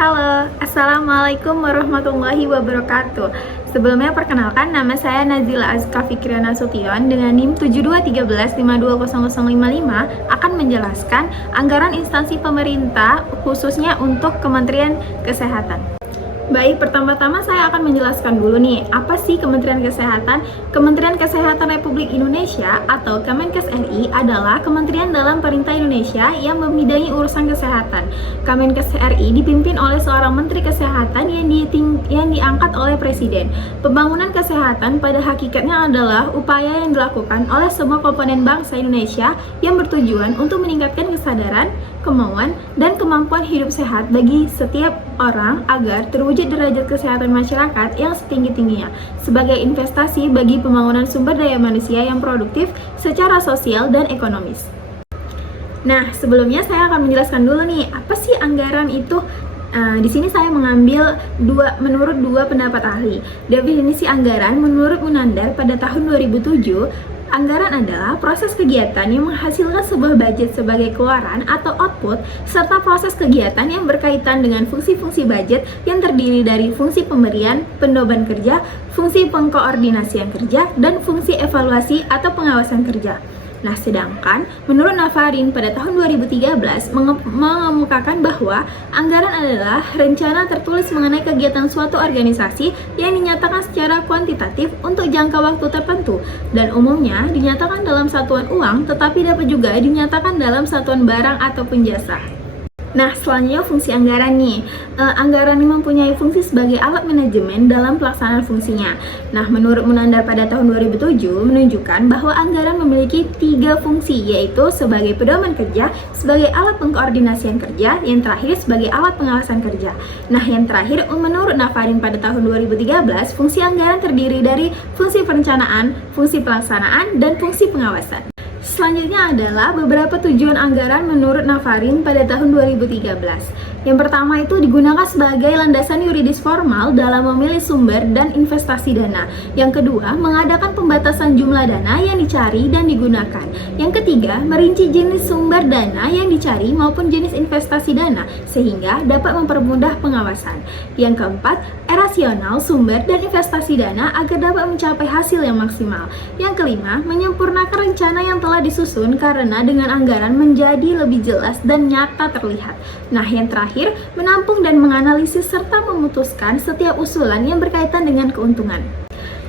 Halo, Assalamualaikum warahmatullahi wabarakatuh. Sebelumnya perkenalkan, nama saya Nazila Azka Fikriana Sution dengan NIM 7213520055 akan menjelaskan anggaran instansi pemerintah khususnya untuk Kementerian Kesehatan. Baik, pertama-tama saya akan menjelaskan dulu nih, apa sih Kementerian Kesehatan? Kementerian Kesehatan Republik Indonesia atau Kemenkes RI adalah kementerian dalam Pemerintah Indonesia yang membidangi urusan kesehatan. Kemenkes RI dipimpin oleh seorang Menteri Kesehatan yang diangkat oleh Presiden. Pembangunan kesehatan pada hakikatnya adalah upaya yang dilakukan oleh semua komponen bangsa Indonesia yang bertujuan untuk meningkatkan kesadaran, kemauan, dan kemampuan hidup sehat bagi setiap orang agar terwujud derajat kesehatan masyarakat yang setinggi-tingginya sebagai investasi bagi pembangunan sumber daya manusia yang produktif secara sosial dan ekonomis. Nah, sebelumnya saya akan menjelaskan dulu nih, apa sih anggaran itu? Di sini saya mengambil menurut dua pendapat ahli. Definisi anggaran menurut Munandar pada tahun 2007, anggaran adalah proses kegiatan yang menghasilkan sebuah budget sebagai keluaran atau output, serta proses kegiatan yang berkaitan dengan fungsi-fungsi budget yang terdiri dari fungsi pemberian, pendoban kerja, fungsi pengkoordinasian kerja, dan fungsi evaluasi atau pengawasan kerja. Nah, sedangkan menurut Nafarin pada tahun 2013 mengemukakan bahwa anggaran adalah rencana tertulis mengenai kegiatan suatu organisasi yang dinyatakan secara kuantitatif untuk jangka waktu tertentu dan umumnya dinyatakan dalam satuan uang, tetapi dapat juga dinyatakan dalam satuan barang ataupun jasa. Nah, selanjutnya fungsi anggaran nih. Anggaran ini mempunyai fungsi sebagai alat manajemen dalam pelaksanaan fungsinya. Nah, menurut Munandar pada tahun 2007 menunjukkan bahwa anggaran memiliki 3 fungsi, yaitu sebagai pedoman kerja, sebagai alat pengkoordinasian kerja, yang terakhir sebagai alat pengawasan kerja. Nah, yang terakhir menurut Nafarin pada tahun 2013, fungsi anggaran terdiri dari fungsi perencanaan, fungsi pelaksanaan, dan fungsi pengawasan. Selanjutnya adalah beberapa tujuan anggaran menurut Nafarin pada tahun 2013. Yang pertama itu digunakan sebagai landasan yuridis formal dalam memilih sumber dan investasi dana. Yang kedua, mengadakan pembatasan jumlah dana yang dicari dan digunakan. Yang ketiga, merinci jenis sumber dana yang dicari maupun jenis investasi dana sehingga dapat mempermudah pengawasan. Yang keempat, rasional sumber dan investasi dana agar dapat mencapai hasil yang maksimal. Yang kelima, menyempurnakan rencana yang telah disusun karena dengan anggaran menjadi lebih jelas dan nyata terlihat. Nah, yang terakhir, menampung dan menganalisis serta memutuskan setiap usulan yang berkaitan dengan keuntungan.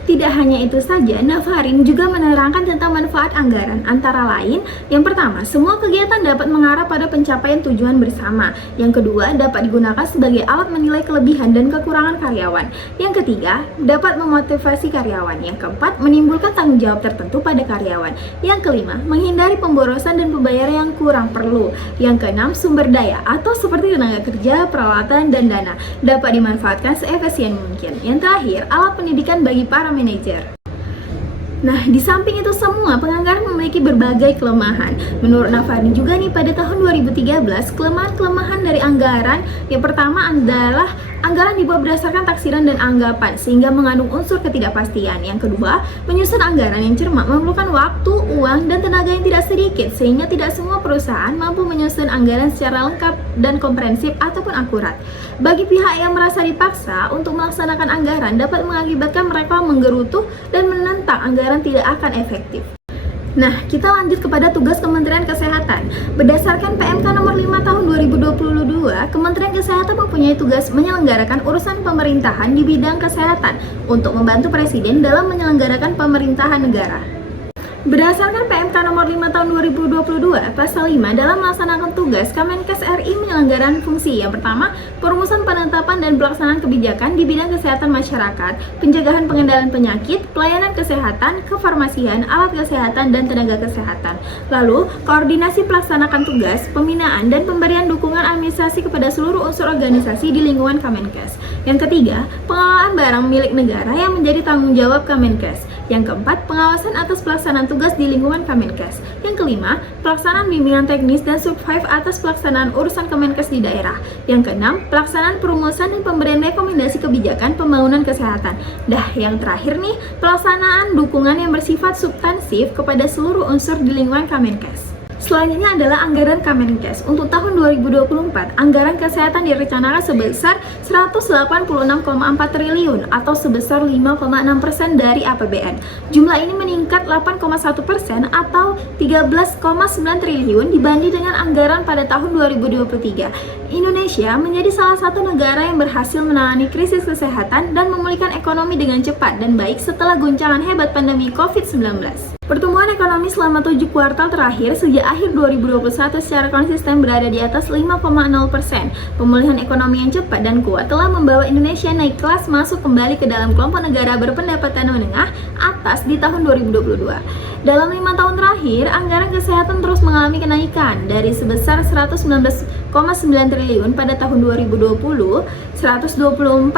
Tidak hanya itu saja, Nafarin juga menerangkan tentang manfaat anggaran, antara lain, yang pertama, semua kegiatan dapat mengarah pada pencapaian tujuan bersama. Yang kedua, dapat digunakan sebagai alat menilai kelebihan dan kekurangan karyawan. Yang ketiga, dapat memotivasi karyawan. Yang keempat, menimbulkan tanggung jawab tertentu pada karyawan. Yang kelima, menghindari pemborosan dan pembayaran yang kurang perlu. Yang keenam, sumber daya atau seperti tenaga kerja, peralatan, dan dana dapat dimanfaatkan seefisien mungkin. Yang terakhir, alat pendidikan bagi para manajer. Nah, di samping itu semua, penganggaran memiliki berbagai kelemahan. Menurut Nafarin juga nih, pada tahun 2013, kelemahan-kelemahan dari anggaran yang pertama adalah anggaran dibuat berdasarkan taksiran dan anggapan sehingga mengandung unsur ketidakpastian. Yang kedua, menyusun anggaran yang cermat memerlukan waktu, uang, dan tenaga yang tidak sedikit sehingga tidak semua perusahaan mampu menyusun anggaran secara lengkap dan komprehensif ataupun akurat. Bagi pihak yang merasa dipaksa untuk melaksanakan anggaran dapat mengakibatkan mereka menggerutu dan menentang anggaran tidak akan efektif. Nah, kita lanjut kepada tugas Kementerian Kesehatan. Berdasarkan PMK nomor 5 tahun 2022, Kementerian Kesehatan mempunyai tugas menyelenggarakan urusan pemerintahan di bidang kesehatan untuk membantu Presiden dalam menyelenggarakan pemerintahan negara. Berdasarkan PMK nomor 5 tahun 2022, pasal 5 dalam melaksanakan tugas Kemenkes RI menyelenggarakan fungsi yang pertama, perumusan penetapan dan pelaksanaan kebijakan di bidang kesehatan masyarakat, pencegahan pengendalian penyakit, pelayanan kesehatan, kefarmasian, alat kesehatan, dan tenaga kesehatan. Lalu, koordinasi pelaksanakan tugas, pembinaan, dan pemberian dukungan administrasi kepada seluruh unsur organisasi di lingkungan Kemenkes. Yang ketiga, pengelolaan barang milik negara yang menjadi tanggung jawab Kemenkes. Yang keempat, pengawasan atas pelaksanaan tugas di lingkungan Kemenkes. Yang kelima, pelaksanaan bimbingan teknis dan survive atas pelaksanaan urusan Kemenkes di daerah. Yang keenam, pelaksanaan perumusan dan pemberian rekomendasi kebijakan pembangunan kesehatan. Yang terakhir nih, pelaksanaan dukungan yang bersifat substansif kepada seluruh unsur di lingkungan Kemenkes. Selanjutnya adalah anggaran Kemenkes. Untuk tahun 2024, anggaran kesehatan direncanakan sebesar 186,4 triliun atau sebesar 5,6% dari APBN. Jumlah ini meningkat 8,1% atau 13,9 triliun dibanding dengan anggaran pada tahun 2023. Indonesia menjadi salah satu negara yang berhasil menangani krisis kesehatan dan memulihkan ekonomi dengan cepat dan baik setelah guncangan hebat pandemi COVID-19. Pertumbuhan ekonomi selama 7 kuartal terakhir sejak akhir 2021 secara konsisten berada di atas 5,0%. Pemulihan ekonomi yang cepat dan kuat telah membawa Indonesia naik kelas masuk kembali ke dalam kelompok negara berpendapatan menengah atas di tahun 2022. Dalam 5 tahun terakhir, anggaran kesehatan terus mengalami kenaikan dari sebesar 119,9 triliun pada tahun 2020, 124,4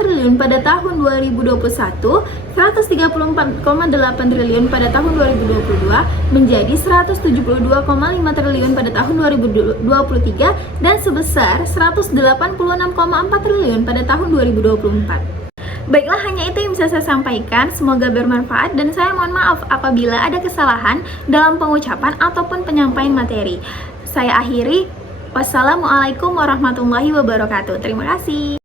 triliun pada tahun 2021, 134,8 triliun pada tahun 2022 menjadi 172,5 triliun pada tahun 2023 dan sebesar 186,4 triliun pada tahun 2024. Baiklah, hanya itu yang bisa saya sampaikan. Semoga bermanfaat dan saya mohon maaf apabila ada kesalahan dalam pengucapan ataupun penyampaian materi. Saya akhiri. Wassalamualaikum warahmatullahi wabarakatuh. Terima kasih.